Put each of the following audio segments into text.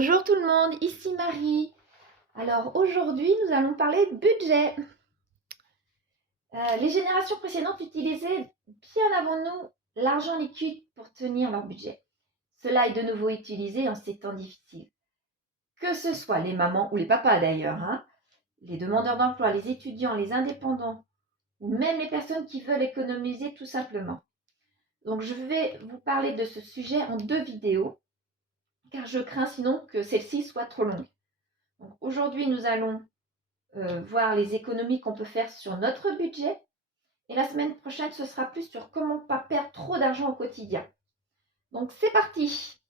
Bonjour tout le monde, ici Marie. Alors aujourd'hui, nous allons parler budget. Les générations précédentes utilisaient bien avant nous l'argent liquide pour tenir leur budget. Cela est de nouveau utilisé en ces temps difficiles. Que ce soit les mamans ou les papas d'ailleurs, les demandeurs d'emploi, les étudiants, les indépendants ou même les personnes qui veulent économiser tout simplement. Donc je vais vous parler de ce sujet en 2 vidéos car je crains sinon que celle-ci soit trop longue. Donc aujourd'hui, nous allons voir les économies qu'on peut faire sur notre budget. Et la semaine prochaine, ce sera plus sur comment ne pas perdre trop d'argent au quotidien. Donc c'est parti.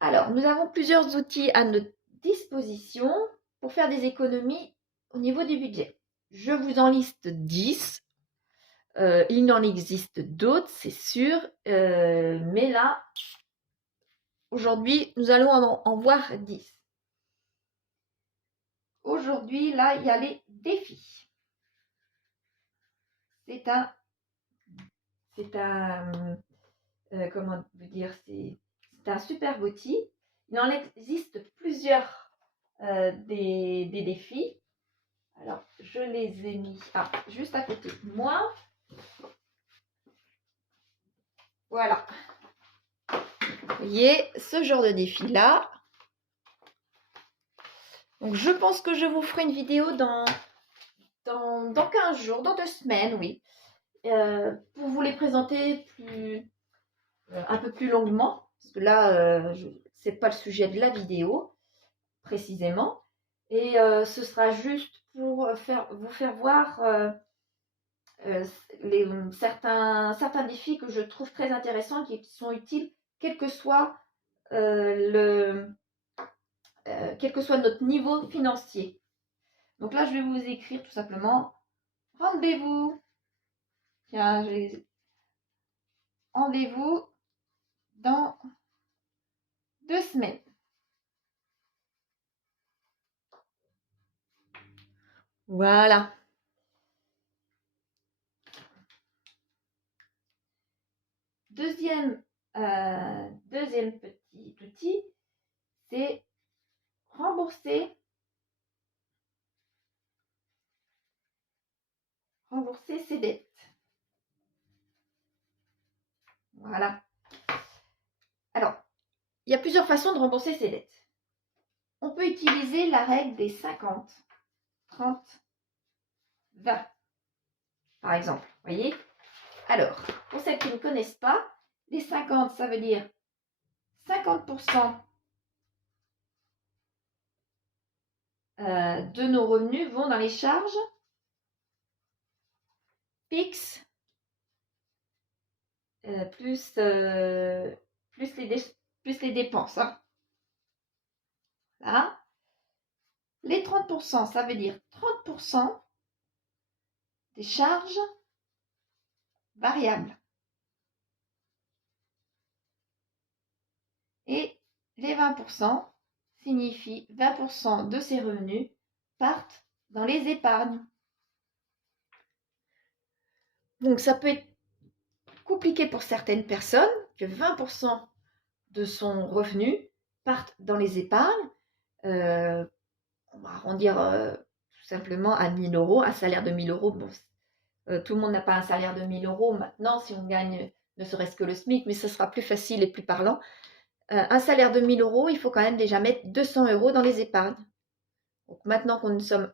Alors, nous avons plusieurs outils à notre disposition pour faire des économies au niveau du budget. Je vous en liste 10. Il en existe d'autres, c'est sûr. Mais là, aujourd'hui, nous allons en voir 10. Aujourd'hui, là, il y a les défis. C'est comment vous dire, c'est un super outil. Il en existe plusieurs des défis. Alors, je les ai mis juste à côté de moi. Voilà. Vous voyez, ce genre de défi-là. Donc, je pense que je vous ferai une vidéo dans 15 jours, dans 2 semaines, oui. Pour vous les présenter un peu plus longuement. Parce que là, c'est pas le sujet de la vidéo, précisément. Et ce sera juste pour vous faire voir certains défis que je trouve très intéressants et qui sont utiles, quel que soit notre niveau financier. Donc là, je vais vous écrire tout simplement rendez-vous. Tiens, rendez-vous dans 2 semaines. Voilà. Deuxième petit outil, c'est rembourser ses dettes. Voilà. Alors, il y a plusieurs façons de rembourser ses dettes. On peut utiliser la règle des 50, 30, 20, par exemple. Vous voyez? Alors, pour celles qui ne connaissent pas, les 50, ça veut dire 50% de nos revenus vont dans les charges fixes plus les dépenses. Là. Les 30%, ça veut dire 30% des charges variables. Et les 20% signifient 20% de ces revenus partent dans les épargnes. Donc ça peut être compliqué pour certaines personnes que 20% de son revenu partent dans les épargnes. On va arrondir tout simplement à 1000 euros, un salaire de 1000 euros. Bon, tout le monde n'a pas un salaire de 1000 euros maintenant si on gagne ne serait-ce que le SMIC, mais ce sera plus facile et plus parlant. Un salaire de 1000 euros, il faut quand même déjà mettre 200 euros dans les épargnes. Donc maintenant qu'on nous sommes,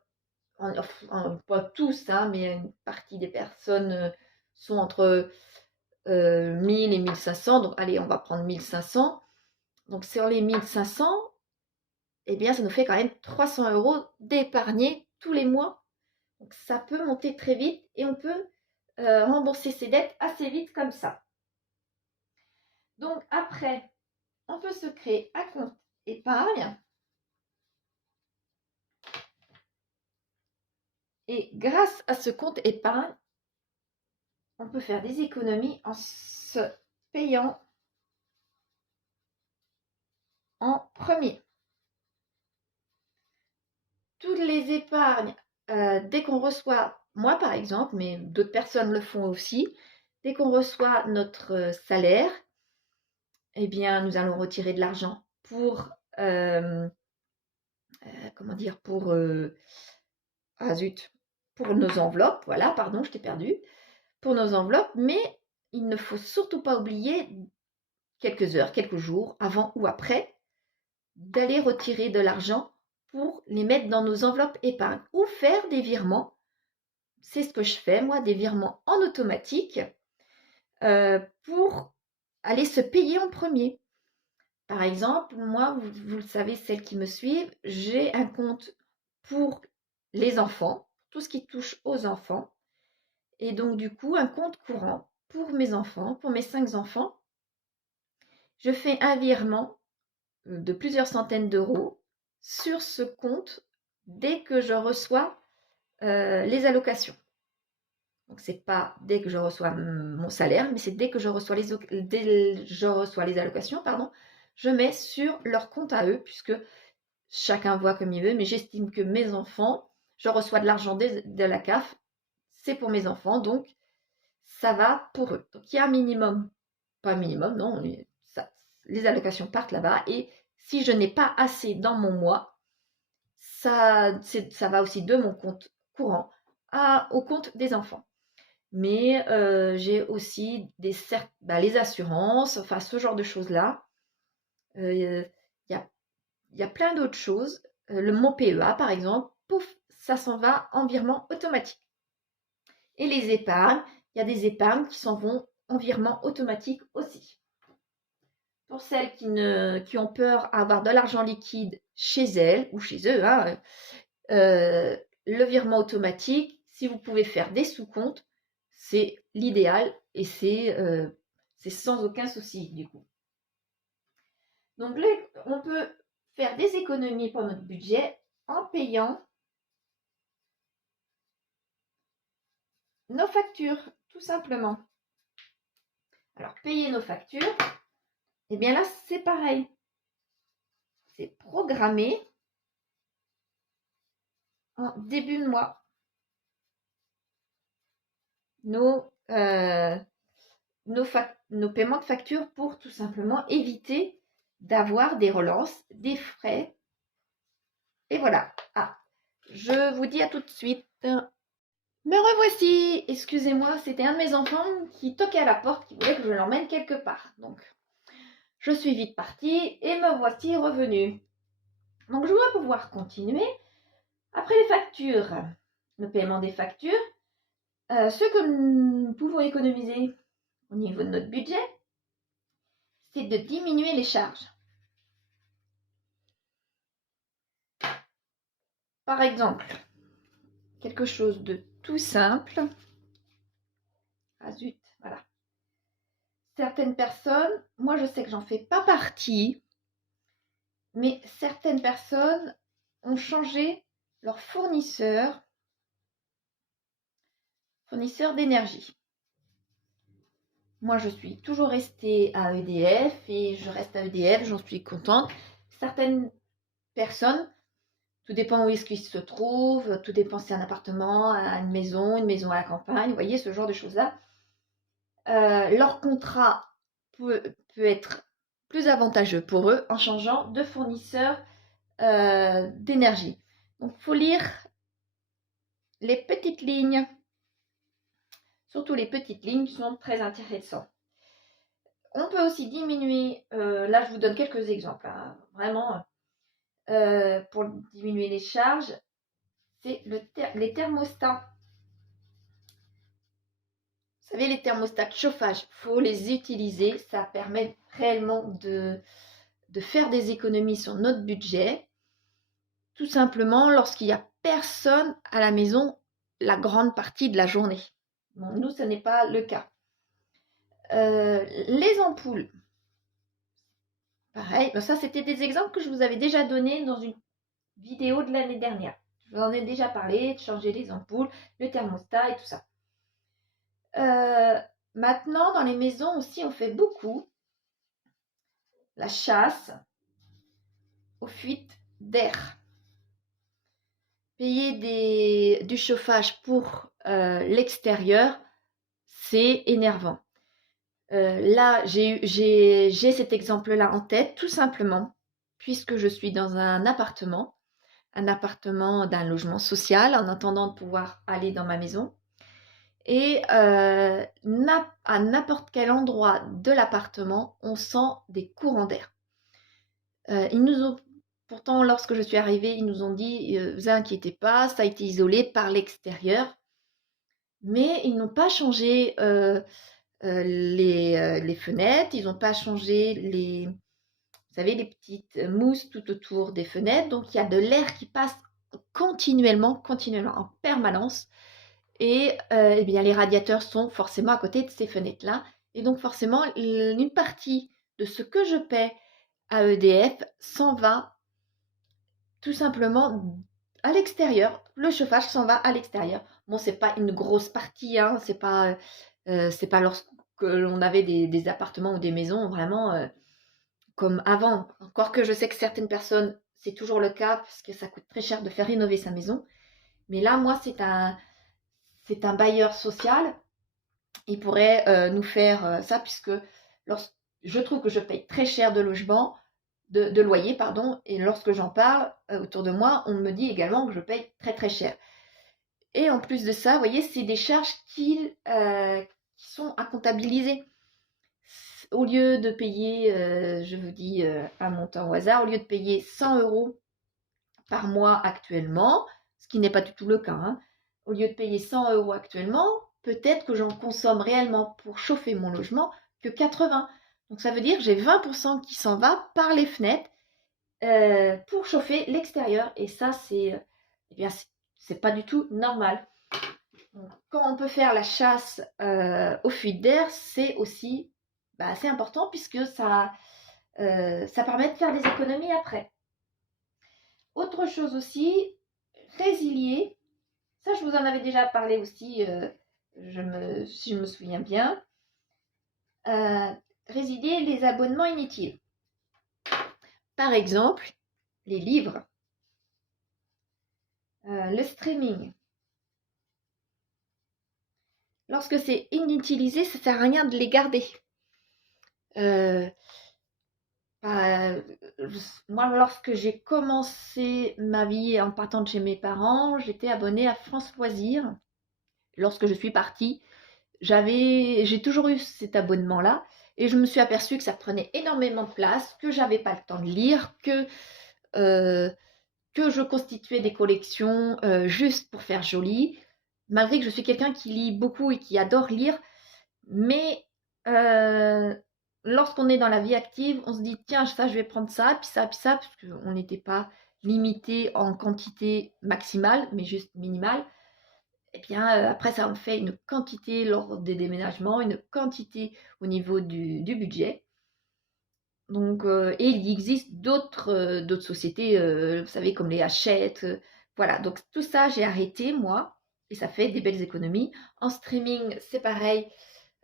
pas tous, mais une partie des personnes sont entre 1000 et 1500. Donc allez, on va prendre 1500. Donc sur les 1500, eh bien ça nous fait quand même 300 euros d'épargner tous les mois. Donc ça peut monter très vite et on peut rembourser ses dettes assez vite comme ça. Donc après, on peut se créer un compte épargne. Et grâce à ce compte épargne, on peut faire des économies en se payant en premier. Toutes les épargnes, dès qu'on reçoit, moi par exemple, mais d'autres personnes le font aussi, dès qu'on reçoit notre salaire, eh bien, nous allons retirer de l'argent pour comment dire, ah zut, pour nos enveloppes, voilà, pardon, je t'ai perdu, pour nos enveloppes, mais il ne faut surtout pas oublier quelques heures, quelques jours, avant ou après, d'aller retirer de l'argent pour les mettre dans nos enveloppes épargne ou faire des virements. C'est ce que je fais, moi, des virements en automatique pour aller se payer en premier. Par exemple, moi, vous le savez, celles qui me suivent, j'ai un compte pour les enfants, tout ce qui touche aux enfants, et donc du coup, un compte courant pour mes enfants, pour mes 5 enfants. Je fais un virement de plusieurs centaines d'euros sur ce compte dès que je reçois les allocations. Donc, c'est pas dès que je reçois mon salaire, mais c'est dès que je reçois les allocations, pardon, je mets sur leur compte à eux, puisque chacun voit comme il veut, mais j'estime que mes enfants, je reçois de l'argent de la CAF, c'est pour mes enfants, donc ça va pour eux. Donc, il y a un minimum, pas un minimum, non, les allocations partent là-bas, et si je n'ai pas assez dans mon mois, ça va aussi de mon compte courant au compte des enfants. Mais j'ai aussi les assurances, enfin ce genre de choses-là. Il y a plein d'autres choses. Mon PEA, par exemple, pouf, ça s'en va en virement automatique. Et les épargnes, il y a des épargnes qui s'en vont en virement automatique aussi. Pour celles qui ont peur d'avoir de l'argent liquide chez elles ou chez eux, le virement automatique, si vous pouvez faire des sous-comptes, c'est l'idéal et c'est sans aucun souci du coup. Donc là, on peut faire des économies pour notre budget en payant nos factures, tout simplement. Alors, payer nos factures, et bien là, c'est pareil. C'est programmé en début de mois. Nos paiements de factures pour tout simplement éviter d'avoir des relances, des frais. Et voilà. Ah, je vous dis à tout de suite. Me revoici. Excusez-moi, c'était un de mes enfants qui toquait à la porte, qui voulait que je l'emmène quelque part. Donc, je suis vite partie et me voici revenue. Donc, je dois pouvoir continuer. Après les factures, le paiement des factures, ce que nous pouvons économiser au niveau de notre budget, c'est de diminuer les charges. Par exemple, quelque chose de tout simple. Ah zut, voilà. Certaines personnes, moi je sais que j'en fais pas partie, mais certaines personnes ont changé leur fournisseur d'énergie. Moi je suis toujours restée à EDF et je reste à EDF, j'en suis contente. Certaines personnes, tout dépend où est-ce qu'ils se trouvent, tout dépend si c'est un appartement, une maison à la campagne, vous voyez, ce genre de choses-là. Leur contrat peut être plus avantageux pour eux en changeant de fournisseur d'énergie. Donc, il faut lire les petites lignes, surtout les petites lignes qui sont très intéressantes. On peut aussi diminuer, là je vous donne quelques exemples, hein, vraiment, pour diminuer les charges, c'est les thermostats. Vous savez, les thermostats de chauffage, il faut les utiliser, ça permet réellement de faire des économies sur notre budget, tout simplement lorsqu'il n'y a personne à la maison la grande partie de la journée. Bon, nous, ce n'est pas le cas. Les ampoules, pareil, ça c'était des exemples que je vous avais déjà donnés dans une vidéo de l'année dernière. Je vous en ai déjà parlé, de changer les ampoules, le thermostat et tout ça. Maintenant, dans les maisons aussi, on fait beaucoup la chasse aux fuites d'air. Payer du chauffage pour l'extérieur, c'est énervant. Là, j'ai cet exemple-là en tête, tout simplement puisque je suis dans un appartement d'un logement social, en attendant de pouvoir aller dans ma maison. Et à n'importe quel endroit de l'appartement, on sent des courants d'air. Ils nous ont, pourtant, lorsque je suis arrivée, ils nous ont dit, vous inquiétez pas, ça a été isolé par l'extérieur. Mais ils n'ont pas changé les fenêtres, ils n'ont pas changé vous savez, les petites mousses tout autour des fenêtres. Donc il y a de l'air qui passe continuellement, en permanence. Et eh bien, les radiateurs sont forcément à côté de ces fenêtres-là. Et donc forcément, une partie de ce que je paie à EDF s'en va tout simplement à l'extérieur. Le chauffage s'en va à l'extérieur. Bon, c'est pas une grosse partie, hein, c'est pas lorsque l'on avait des appartements ou des maisons vraiment comme avant. Encore que je sais que certaines personnes, c'est toujours le cas parce que ça coûte très cher de faire rénover sa maison. Mais là, moi, c'est un bailleur social. Il pourrait nous faire ça puisque je trouve que je paye très cher de logement, de loyer, pardon, et lorsque j'en parle autour de moi, on me dit également que je paye très très cher. Et en plus de ça, vous voyez, c'est des charges qui sont à comptabiliser. Au lieu de payer, je vous dis un montant au hasard, au lieu de payer 100 € par mois actuellement, ce qui n'est pas du tout le cas, hein, au lieu de payer 100 € actuellement, peut-être que j'en consomme réellement pour chauffer mon logement que 80. Donc ça veut dire que j'ai 20% qui s'en va par les fenêtres pour chauffer l'extérieur. Et ça, eh bien, c'est pas du tout normal. Donc, quand on peut faire la chasse aux fuites d'air, c'est aussi assez important puisque ça permet de faire des économies après. Autre chose aussi, résilier. Ça, je vous en avais déjà parlé aussi, si je me souviens bien. Résilier les abonnements inutiles. Par exemple, les livres, le streaming. Lorsque c'est inutilisé, ça ne sert à rien de les garder. Moi, lorsque j'ai commencé ma vie en partant de chez mes parents, j'étais abonnée à France Loisirs. Lorsque je suis partie, j'ai toujours eu cet abonnement-là et je me suis aperçue que ça prenait énormément de place, que j'avais pas le temps de lire, que je constituais des collections juste pour faire joli, malgré que je suis quelqu'un qui lit beaucoup et qui adore lire, mais lorsqu'on est dans la vie active, on se dit tiens, ça je vais prendre ça, puis ça, parce qu'on n'était pas limité en quantité maximale, mais juste minimale. Et bien après ça en fait une quantité lors des déménagements, une quantité au niveau du budget. Donc, et il existe d'autres sociétés, vous savez, comme les Hachette. Voilà, donc tout ça, j'ai arrêté, moi, et ça fait des belles économies. En streaming, c'est pareil.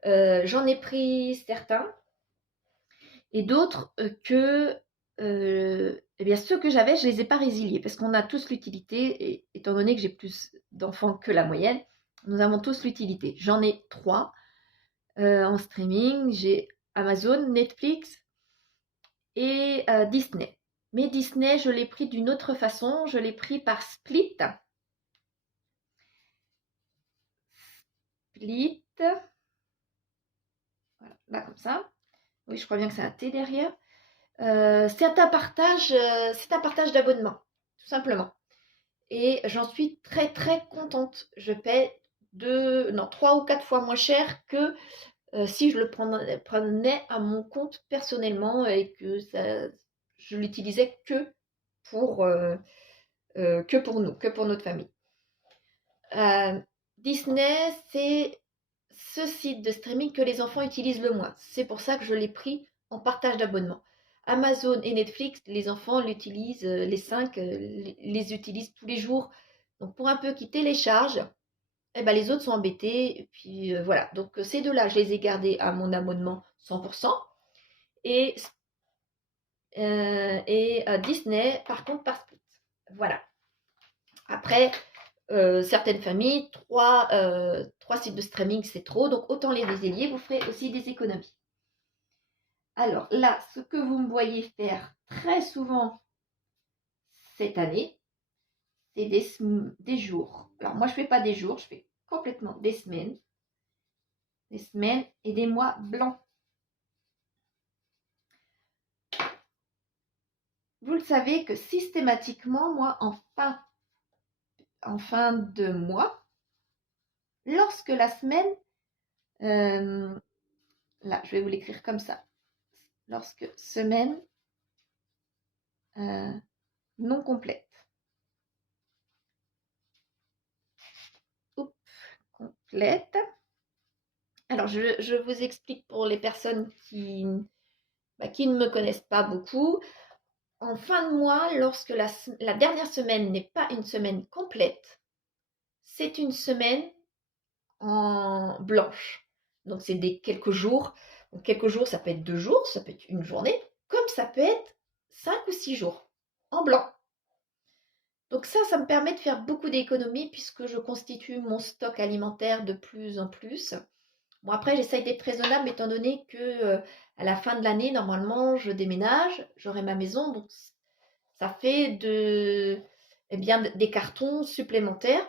J'en ai pris certains, et d'autres eh bien, ceux que j'avais, je ne les ai pas résiliés, parce qu'on a tous l'utilité, et étant donné que j'ai plus d'enfants que la moyenne, nous avons tous l'utilité. J'en ai 3 en streaming. J'ai Amazon, Netflix et Disney. Mais Disney, je l'ai pris d'une autre façon. Je l'ai pris par Split. Split. Voilà, là comme ça. Oui, je crois bien que c'est un T derrière. C'est un partage d'abonnement, tout simplement. Et j'en suis très très contente. Je paie 3 ou 4 fois moins cher que si je le prenais à mon compte personnellement et que je l'utilisais que pour nous, que pour notre famille. Disney, c'est ce site de streaming que les enfants utilisent le moins. C'est pour ça que je l'ai pris en partage d'abonnement. Amazon et Netflix, les enfants l'utilisent, les 5 les utilisent tous les jours. Donc pour un peu qu'ils téléchargent, eh ben, les autres sont embêtés. Et puis voilà, donc ces deux-là, je les ai gardés à mon abonnement 100%. Et Disney, par contre, par split. Voilà. Après, certaines familles, 3 sites de streaming, c'est trop. Donc autant les résilier, vous ferez aussi des économies. Alors là, ce que vous me voyez faire très souvent cette année, c'est des jours. Alors moi, je ne fais pas des jours, je fais complètement des semaines et des mois blancs. Vous le savez que systématiquement, moi, en fin de mois, lorsque la semaine, là, je vais vous l'écrire comme ça, lorsque semaine non complète. Oups, complète. Alors, je vous explique pour les personnes qui ne me connaissent pas beaucoup. En fin de mois, lorsque la dernière semaine n'est pas une semaine complète, c'est une semaine en blanche. Donc, c'est des quelques jours. Donc, quelques jours, ça peut être 2 jours, ça peut être une journée, comme ça peut être 5 ou 6 jours en blanc. Donc ça me permet de faire beaucoup d'économies puisque je constitue mon stock alimentaire de plus en plus. Bon, après, j'essaye d'être raisonnable étant donné que à la fin de l'année, normalement, je déménage, j'aurai ma maison, donc ça fait des cartons supplémentaires.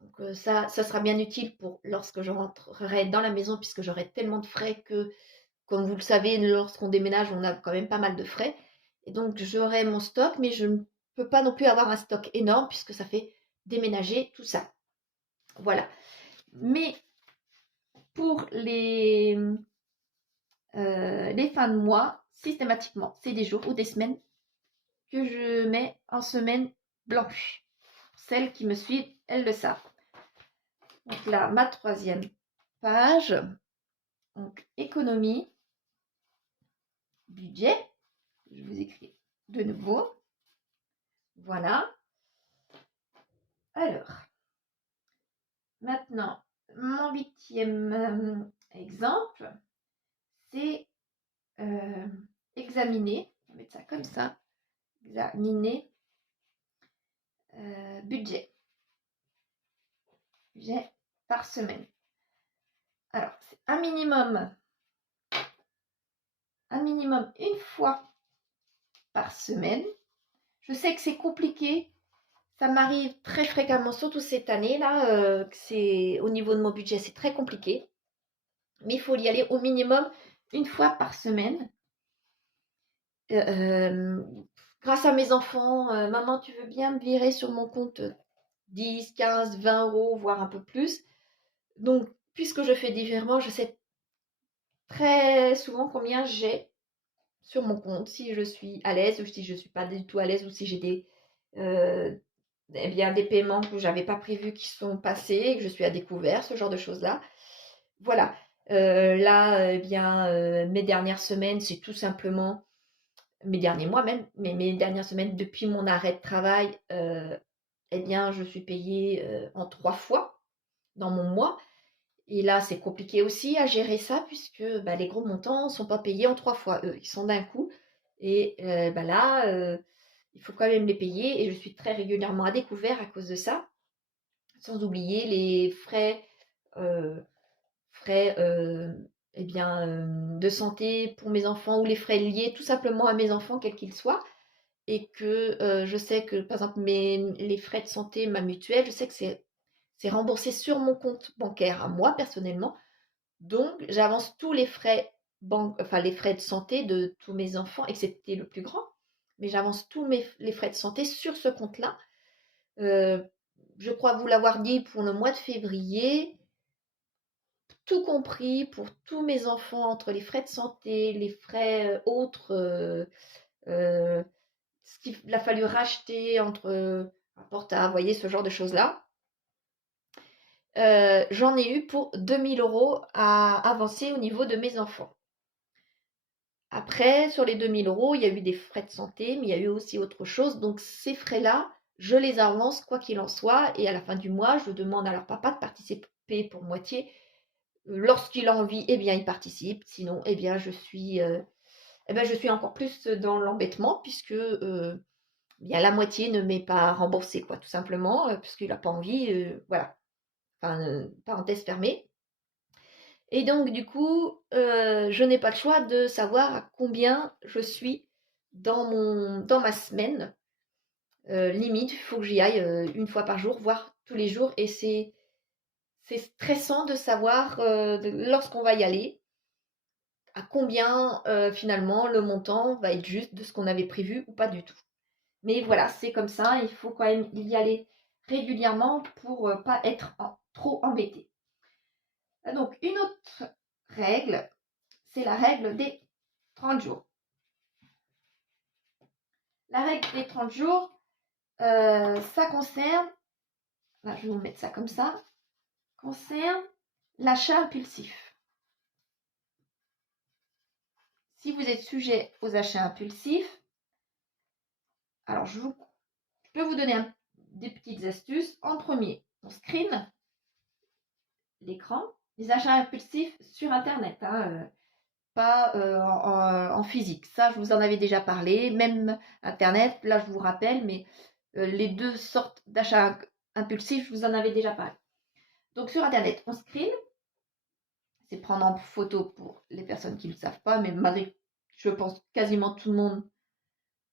Donc ça sera bien utile pour lorsque je rentrerai dans la maison puisque j'aurai tellement de frais que, comme vous le savez, lorsqu'on déménage, on a quand même pas mal de frais. Et donc, j'aurai mon stock, mais je ne peux pas non plus avoir un stock énorme puisque ça fait déménager tout ça. Voilà. Mais pour les fins de mois, systématiquement, c'est des jours ou des semaines que je mets en semaine blanche. Celles qui me suivent, elles le savent. Donc là, ma 3e page. Donc, économie, budget. Je vous écris de nouveau. Voilà. Alors, maintenant, mon 8e exemple, c'est examiner, on va mettre ça comme ça, examiner budget par semaine. Alors, c'est un minimum une fois par semaine. Je sais que c'est compliqué, ça m'arrive très fréquemment, surtout cette année-là, que c'est au niveau de mon budget, c'est très compliqué. Mais il faut y aller au minimum une fois par semaine. Grâce à mes enfants, maman, tu veux bien me virer sur mon compte 10, 15, 20 euros, voire un peu plus. Donc, puisque je fais des virements, je sais très souvent combien j'ai sur mon compte, si je suis à l'aise ou si je ne suis pas du tout à l'aise ou si j'ai des paiements que je n'avais pas prévus qui sont passés et que je suis à découvert, ce genre de choses-là. Voilà. Là, mes dernières semaines, c'est tout simplement mes derniers mois même, mais mes dernières semaines depuis mon arrêt de travail, je suis payée en 3 fois dans mon mois. Et là, c'est compliqué aussi à gérer ça puisque les gros montants ne sont pas payés en 3 fois. Eux, ils sont d'un coup. Et là, il faut quand même les payer. Et je suis très régulièrement à découvert à cause de ça. Sans oublier les frais, de santé pour mes enfants ou les frais liés tout simplement à mes enfants, quels qu'ils soient. Et que je sais que, par exemple, les frais de santé, ma mutuelle, je sais que c'est remboursé sur mon compte bancaire à moi, personnellement. Donc, j'avance tous les frais, les frais de santé de tous mes enfants, excepté le plus grand. Mais j'avance tous les frais de santé sur ce compte-là. Je crois vous l'avoir dit pour le mois de février, tout compris pour tous mes enfants, entre les frais de santé, les frais autres, ce qu'il a fallu racheter entre un portable, vous voyez, ce genre de choses-là. J'en ai eu pour 2000 euros à avancer au niveau de mes enfants. Après, sur les 2000 euros, il y a eu des frais de santé, mais il y a eu aussi autre chose. Donc, ces frais-là, je les avance quoi qu'il en soit. Et à la fin du mois, je demande à leur papa de participer pour moitié. Lorsqu'il a envie, il participe. Sinon, je suis encore plus dans l'embêtement puisque la moitié ne m'est pas remboursée, quoi, tout simplement, puisqu'il n'a pas envie. Voilà. Enfin, parenthèse fermée. Et donc, du coup, je n'ai pas le choix de savoir à combien je suis dans ma semaine. Limite, il faut que j'y aille une fois par jour, voire tous les jours. Et c'est stressant de savoir, lorsqu'on va y aller, à combien finalement le montant va être juste de ce qu'on avait prévu ou pas du tout. Mais voilà, c'est comme ça, il faut quand même y aller régulièrement pour pas être trop embêté. Donc, une autre règle, c'est la règle des 30 jours. La règle des 30 jours, ça concerne, là, je vais vous mettre ça comme ça, concerne l'achat impulsif. Si vous êtes sujet aux achats impulsifs, alors je peux vous donner des petites astuces. En premier, on screen l'écran, les achats impulsifs sur Internet, hein, pas en physique. Ça, je vous en avais déjà parlé, même Internet, là je vous rappelle, mais les deux sortes d'achats impulsifs, je vous en avais déjà parlé. Donc sur Internet, on screen, c'est prendre en photo pour les personnes qui ne le savent pas, mais malgré, je pense quasiment tout le monde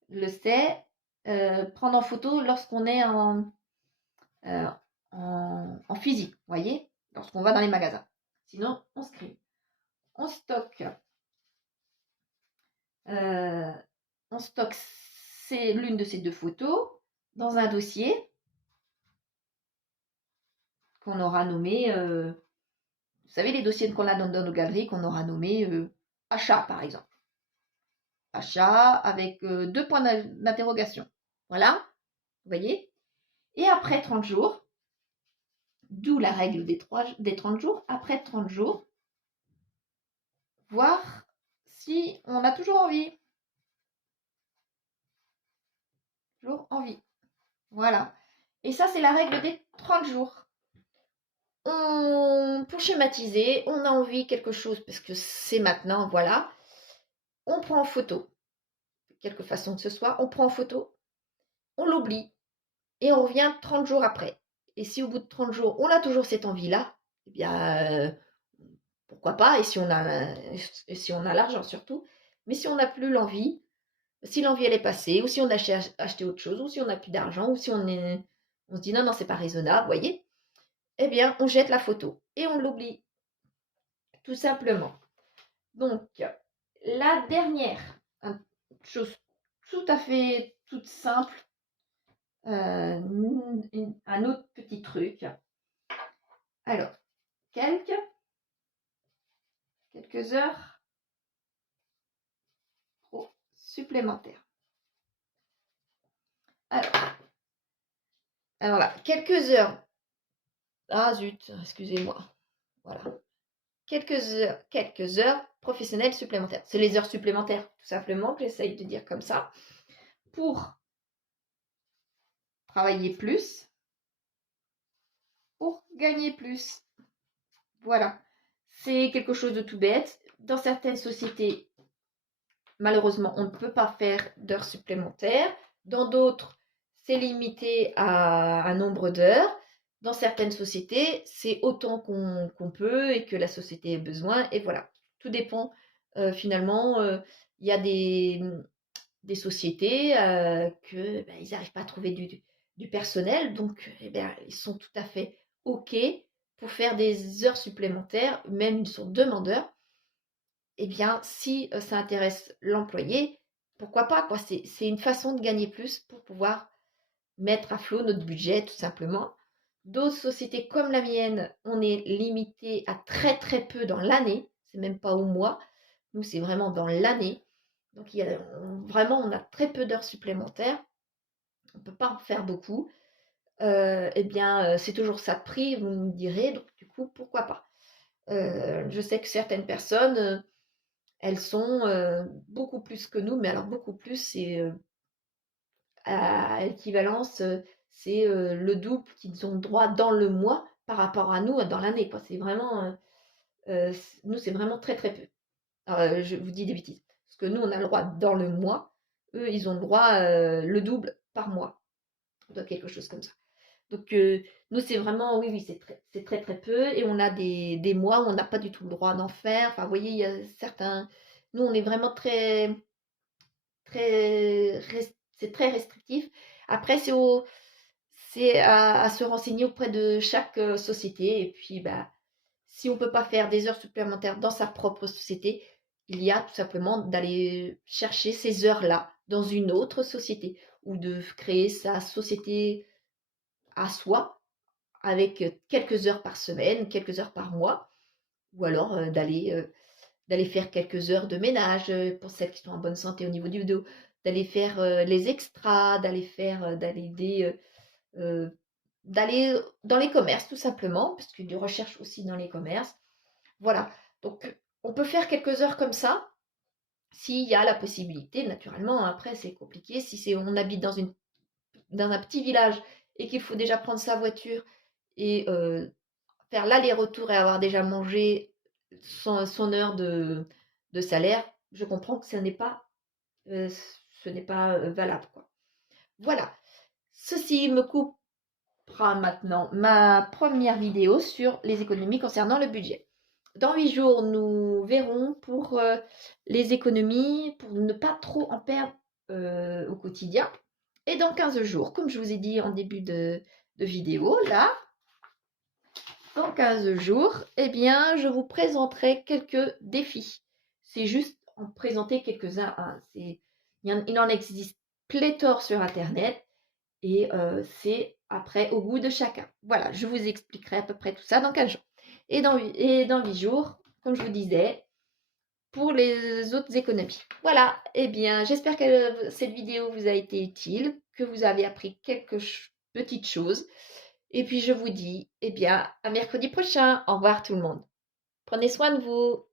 le sait, prendre en photo lorsqu'on est en physique, vous voyez, lorsqu'on va dans les magasins. Sinon, on screen. On stocke. On stocke l'une de ces deux photos dans un dossier qu'on aura nommé, vous savez, les dossiers qu'on a dans nos galeries, qu'on aura nommé achat, par exemple. Achat avec deux points d'interrogation. Voilà, vous voyez. Et après 30 jours, d'où la règle des 30 jours, après 30 jours, voir si on a toujours envie. Toujours envie. Voilà. Et ça, c'est la règle des 30 jours. Pour schématiser, on a envie quelque chose parce que c'est maintenant, voilà. On prend en photo, de quelque façon que ce soit, on prend en photo, on l'oublie et on revient 30 jours après. Et si au bout de 30 jours, on a toujours cette envie-là, eh bien, pourquoi pas, et si on a l'argent surtout, mais si on n'a plus l'envie, si l'envie elle est passée, ou si on a acheté autre chose, ou si on n'a plus d'argent, ou si on se dit non, c'est pas raisonnable, vous voyez, eh bien, on jette la photo et on l'oublie, tout simplement. Donc, la dernière chose tout à fait toute simple, un autre petit truc. Alors, quelques heures supplémentaires. Alors là, quelques heures. Ah zut, excusez-moi. Voilà. Quelques heures professionnelles supplémentaires. C'est les heures supplémentaires, tout simplement, que j'essaye de dire comme ça. Pour travailler plus, pour gagner plus. Voilà. C'est quelque chose de tout bête. Dans certaines sociétés, malheureusement, on ne peut pas faire d'heures supplémentaires. Dans d'autres, c'est limité à un nombre d'heures. Dans certaines sociétés, c'est autant qu'on peut et que la société a besoin. Et voilà, tout dépend. Finalement, il y a des sociétés que ils n'arrivent pas à trouver du personnel. Donc, ils sont tout à fait OK pour faire des heures supplémentaires, même ils sont demandeurs. Eh bien, si ça intéresse l'employé, pourquoi pas, quoi. C'est une façon de gagner plus pour pouvoir mettre à flot notre budget, tout simplement. D'autres sociétés comme la mienne, on est limité à très très peu dans l'année, c'est même pas au mois. Nous, c'est vraiment dans l'année. Donc, vraiment, on a très peu d'heures supplémentaires. On ne peut pas en faire beaucoup. Eh bien, c'est toujours ça de prix, vous me direz. Donc, du coup, pourquoi pas. Je sais que certaines personnes, elles sont beaucoup plus que nous, mais alors beaucoup plus, c'est à équivalence, c'est le double qu'ils ont droit dans le mois par rapport à nous dans l'année, quoi. C'est vraiment, nous, c'est vraiment très très peu. Alors, je vous dis des bêtises, parce que nous, on a le droit dans le mois, eux, ils ont le droit le double par mois, donc quelque chose comme ça. Donc, nous, c'est vraiment, oui, oui, c'est très, très peu. Et on a des mois où on n'a pas du tout le droit d'en faire. Enfin, vous voyez, il y a certains. Nous, on est vraiment très, c'est très restrictif. Après, c'est à se renseigner auprès de chaque société. Et puis, bah, si on ne peut pas faire des heures supplémentaires dans sa propre société, il y a tout simplement d'aller chercher ces heures-là dans une autre société ou de créer sa société à soi avec quelques heures par semaine, quelques heures par mois, ou alors d'aller faire quelques heures de ménage pour celles qui sont en bonne santé au niveau du dos, d'aller faire les extras, d'aller aider, d'aller dans les commerces tout simplement, parce qu'il y a des recherches aussi dans les commerces. Voilà, donc on peut faire quelques heures comme ça, s'il y a la possibilité, naturellement, après c'est compliqué, si on habite dans un petit village et qu'il faut déjà prendre sa voiture et faire l'aller-retour et avoir déjà mangé son heure de salaire, je comprends que euh, ce n'est pas valable, quoi. Voilà, ceci me coupera maintenant ma première vidéo sur les économies concernant le budget. Dans 8 jours, nous verrons pour les économies, pour ne pas trop en perdre au quotidien. Et dans 15 jours, comme je vous ai dit en début de vidéo, là, dans 15 jours, eh bien, je vous présenterai quelques défis. C'est juste en présenter quelques-uns. Hein. Il en existe pléthore sur Internet et c'est après au goût de chacun. Voilà, je vous expliquerai à peu près tout ça dans 15 jours. Et dans 8 jours, comme je vous disais, pour les autres économies. Voilà, eh bien, j'espère que cette vidéo vous a été utile, que vous avez appris quelques petites choses. Et puis je vous dis, eh bien, à mercredi prochain. Au revoir tout le monde. Prenez soin de vous.